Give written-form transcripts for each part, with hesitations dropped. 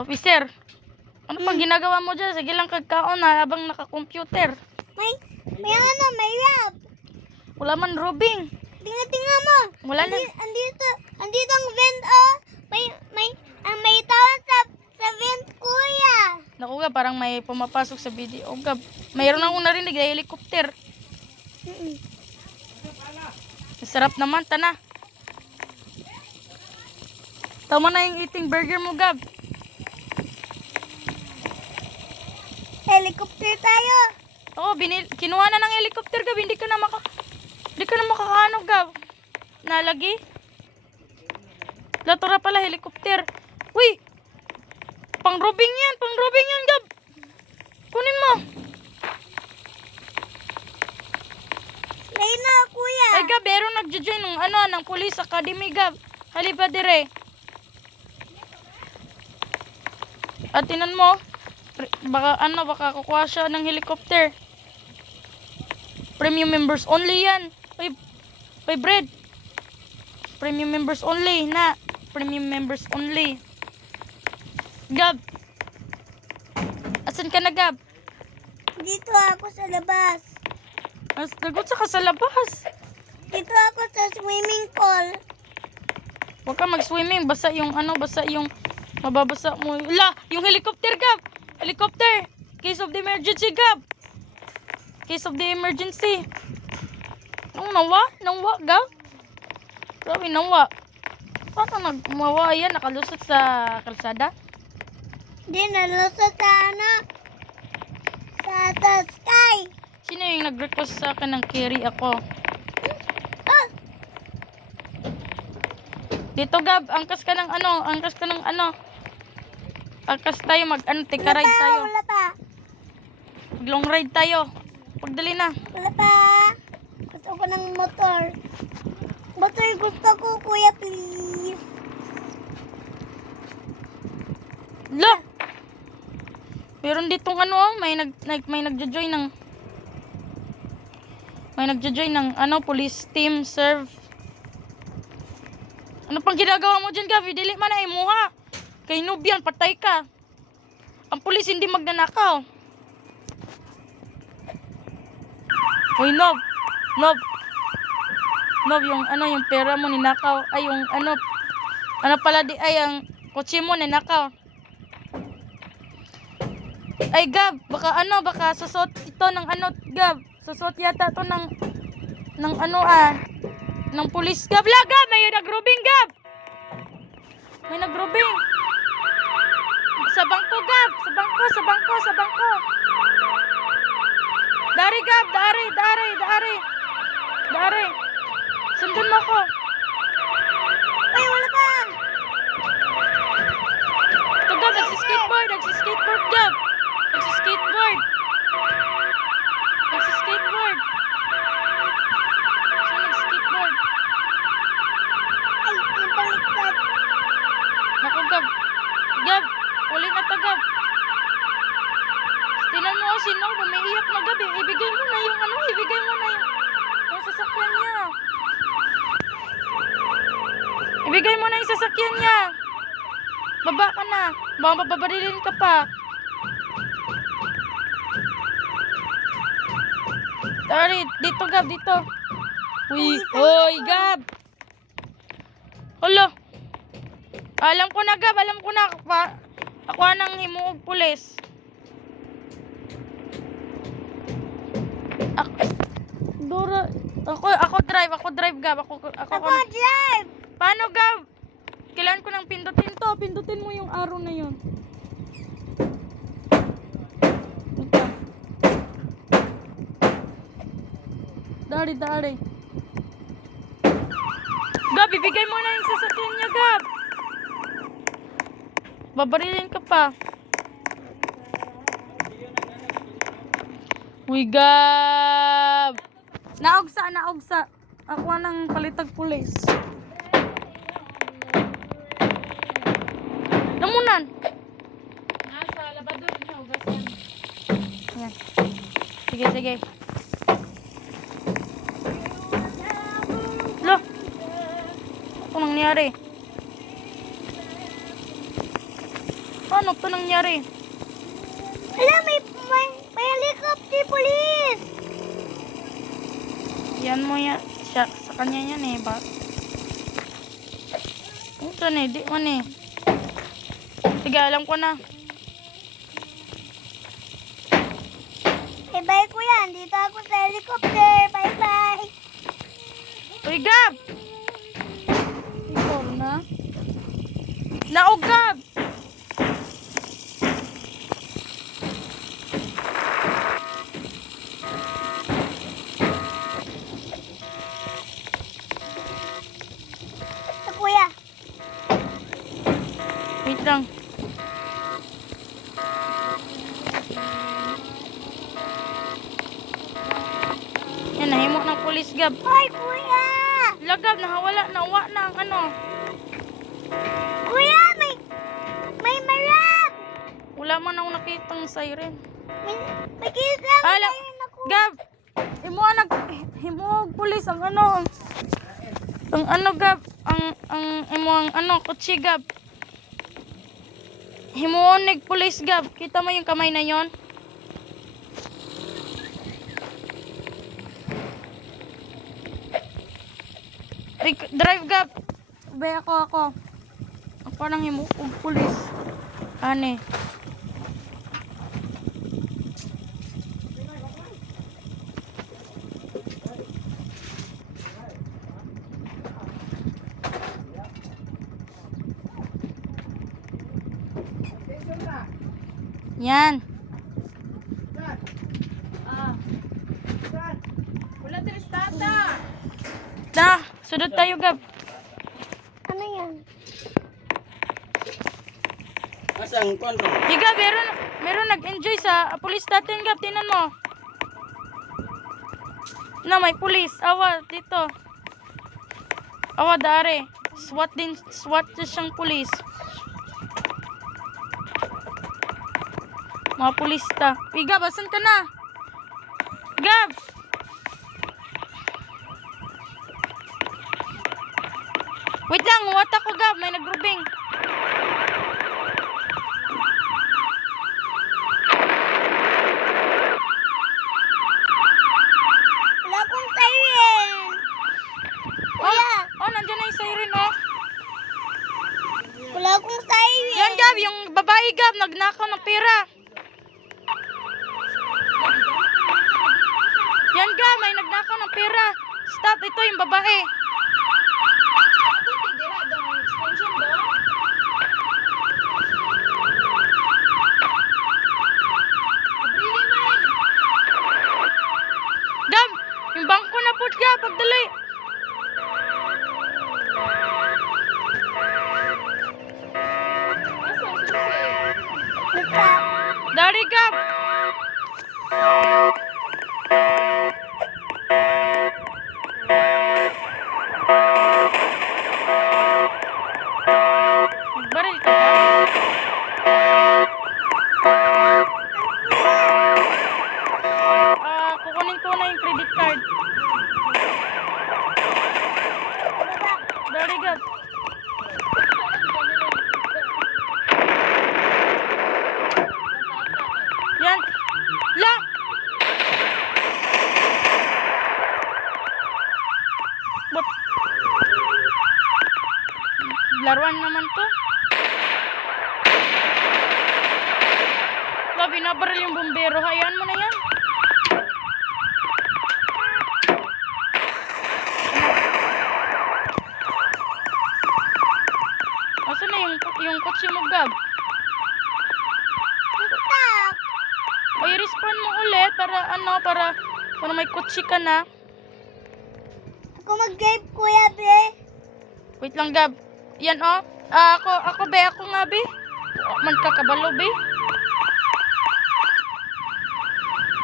Officer, ano pang ginagawa mo dyan? Sige lang kagkaon na habang naka-computer. May may lab. Wala man robing. Tingnan mo. Wala na. Andito ang vent, oh. May tao sa vent, kuya. Naku ga, parang may pumapasok sa video. Ga, mayroon akong narinig na helicopter. Sarap naman, tana. Tama na yung eating burger mo, Gab. Helicopter tayo. Oo, kinuha na ng helicopter, Gab. Hindi ka na makakaano, Gab. Nalagi. Latura pala, helicopter. Uy! Pang-robing yan, Gab. Kunin mo. Lain na, kuya. Ay, Gab, meron nagjo-join ng Police Academy, Gab. Halipa dire. At tinan mo, baka kukuha siya ng helicopter. Premium members only yan. Uy, bread. Premium members only, na. Premium members only. Gab. Asan ka na, Gab? Dito ako sa labas. Nagot ka sa labas. Dito ako sa swimming pool. Huwag ka mag-swimming. Basa yung mababasa mo. Yung helicopter, Gab. Helicopter. Case of the emergency, Gab. Case of the emergency. Nawa, Gab. Grabe, nawa. Paano nagmawa yan? Nakalusot sa kalsada? Di nalusot sa sky. Sino yung nag-request sa akin ng carry ako? Ah, Dito, Gab. Angkas ka ng Angkas tayo tika ride tayo. Wala pa. Long ride tayo. Pagdali na. Wala pa. Gusto ko ng motor. Motor gusto ko, kuya, please. Look! Meron ditong may nagjo-join ng police team serve. Ano pang ginagawa mo dyan, Gabi? Dili man na imuha. Kay noob yan, patay ka. Ang pulis hindi magnanakaw. Hoy, noob, yung pera mo ninakaw. Ay, yung ang kotse mo ninakaw. Ay, Gab, baka susot ito ng Gab. Susot yata ito ng pulis. Gab, Gab, may nagrubing, Gab. May nagrubing. Sa bangko, Gab. Sa bangko. Dari, Gab, dari. Sundin mo ko. Ay, wala pa. Ito, Gab, nagsiskateboard, Gab. Nagsiskateboard. Saan nagskateboard? Ay, nabaliktad. Naku, Gab. Gab, ulit na to, Gab. Tinan mo sino, umiiyak na, Gab. Ibigay mo na yung sasakyan niya. Ibigay mo na yung sasakyan niya. Baba ka na. Baka mababarilin ka pa. Tari, dito, Gab, dito. Oy, Gab. Hala. Alam ko na, Gab. Ako nang himuog pulis. Ako drive, Gab. Ako drive. Paano, Gab? Kailangan ko nang pindutin to. Pindutin mo yung arrow na yun. Dari. Gab, ibigay mo na yung sasakyan niya, Gab. Babarilin ka pa. Uy, Gab. Naogsa. Ako nang palitag pulis. Namunan. Nasa labador niya, ugasan. Ayan. Sige. Lo. Ano nangyari? Ano to nangyari? Wala, may helicopter, police! Yan mo yan. Siya, sa kanya yan eh. Ba? Ito na eh. Di man eh. Sige, alam ko na. Bye-bye, kuya. Dito ako sa helicopter. Bye-bye. Uy, Gab! Ikaw na? Naog, Gab! Sa kuya. Wait lang. Yan, nahimo ng pulis, Gab. Hoy, kuya! Lagab, nahawala, nawa na ang ano. Kuya, may marap! Wala man akong nakitang siren. May kita Ala, ako. Gab! Himuog pulis ang ano. Ang ano, Gab. Ang imuang ano, kutsi, Gab. Himuonig pulis, Gab. Kita mo yung kamay na yon? Drive, Gab. Bay ako. Ako nang himuog pulis. Ane. Yan. Ah. Wala tiris tata. Sudot tayo, Gab. Ano yan? Asang kontrol? Gab, meron nag-enjoy sa police station, Gab. Tingnan mo. Na, may police. Awa, dito. Awa, dare. SWAT siyang police. Mga pulista. Uy, Gab, asan ka na? Gab! Wait lang, huwat ako, Gab. May nagrubing. Wala akong siren. Kuya, Nandiyan na yung siren, oh. wala akong siren. Yan, Gab, yung babae, Gab, nagnakaw ng pera. Yan, Gab, may nagnakaw ng pera. Stop, ito yung babae. Dira dong extension dong. Abrili man. Gab, yung bangko na po, Gab, pagdali. Asa ang susi? Basta, Dari, Gab. Magbaril ka, Gab. Kukunin ko na yung credit card. Dari, Gab. Yan. La! Bot. Laruan naman to. La, binabaril yung bumbero. Hayaan mo na yan. Asa na yung kotse mo, Gab? stop. O, i-respond mo ulit para may kotse ka na. Ako mag-drive, kuya, be. Wait lang, Gab. Yan, oh. Ako nga, be. Magkakabalo, be.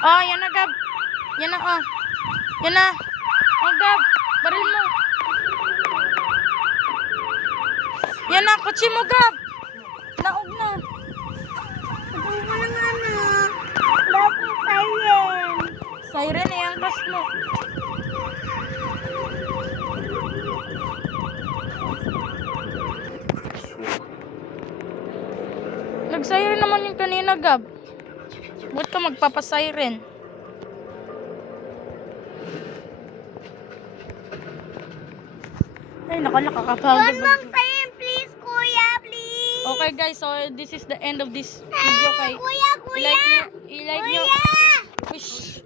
Yan na, Gab. Yan na, oh. Yan na. Oh, Gab. Baril mo. Yan na, kotse mo, Gab. Naog na. Sabi mo na nga na. Wala akong siren. Siren, eh, ang kas mo. Nag-siren naman yung kanina, Gab. Ba't ka magpapasiren? Ay, nakakapagod. Yun mong siren, please, kuya, please. Okay guys, so this is the end of this video kay Kuya, kuya. I-like nyo. Kuya. Wish.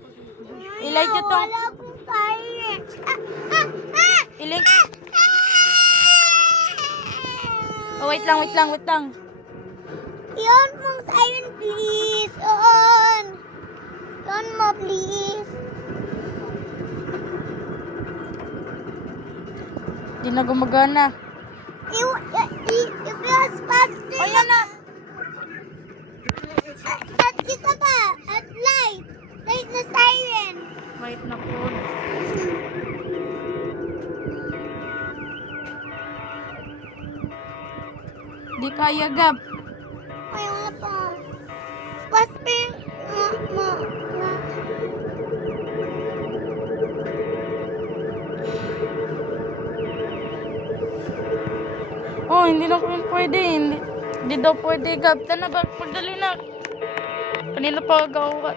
I-like nyo tong Wala akong siren. i-like. Oh, wait lang. Yun mong siren, please. On. Yun mo, please. Di na gumagana. I-plus faster. Oh, yan na. At isa pa. At light. Light na siren. Wait na po. Di kaya, Gab. Ay, wala pa. Faster. Ma. Oh, hindi na pwede. Hindi daw pwede, Gab. Tana ba? Pagdali na. Kanina pa gawa.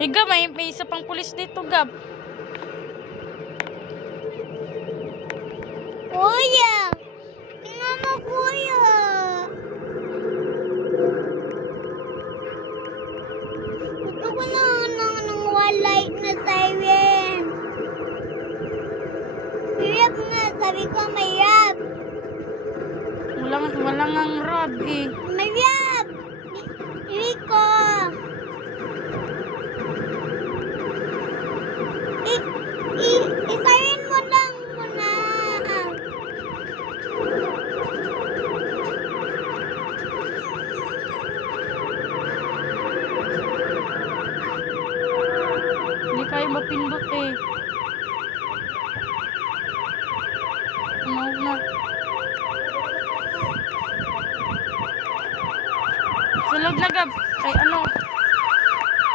Gab, may isa pang pulis dito, Gab. Kuya. Tingnan mo, kuya. Gusto ko na ng light na siren. Rap nga. Sabi ko may rap. Walang ang rod eh. May rap. Rico. Isayin mo lang muna. Hindi kayo mapindot eh. Na. Sulog na, Gab. Ay ano.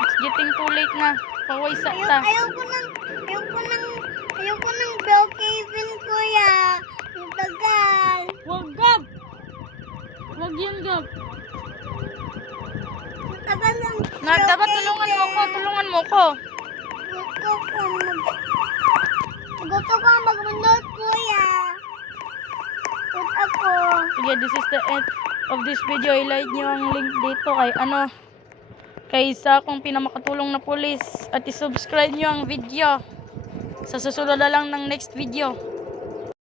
It's getting too late na. Paway sa ta. Ayoko ng Bell Cavin, kuya. Ang tagal. Wag, Gab. Wag yan, Gab. Ang tagal ng Dapat tulungan mo ko. Gusto ko magmunod, kuya. Put ako. Sige, this is the end of this video. I-like nyo ang link dito kay isa akong pinamakatulong na pulis at i-subscribe nyo ang video sa susunod na lang ng next video.